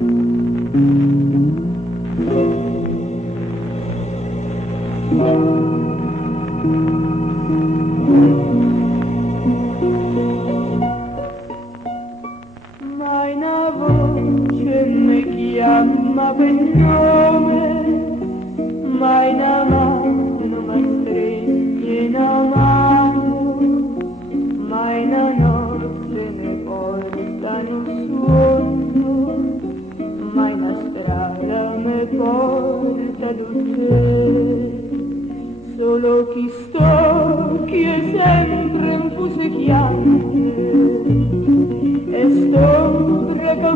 Una voce mi chiama per nome, ma una mano mi stringe una mano, ma una notte mi porta in un sogno, ma una strada mi porta dolce. Solo chi sto, chi è sempre in fuso chiama, e sto che fa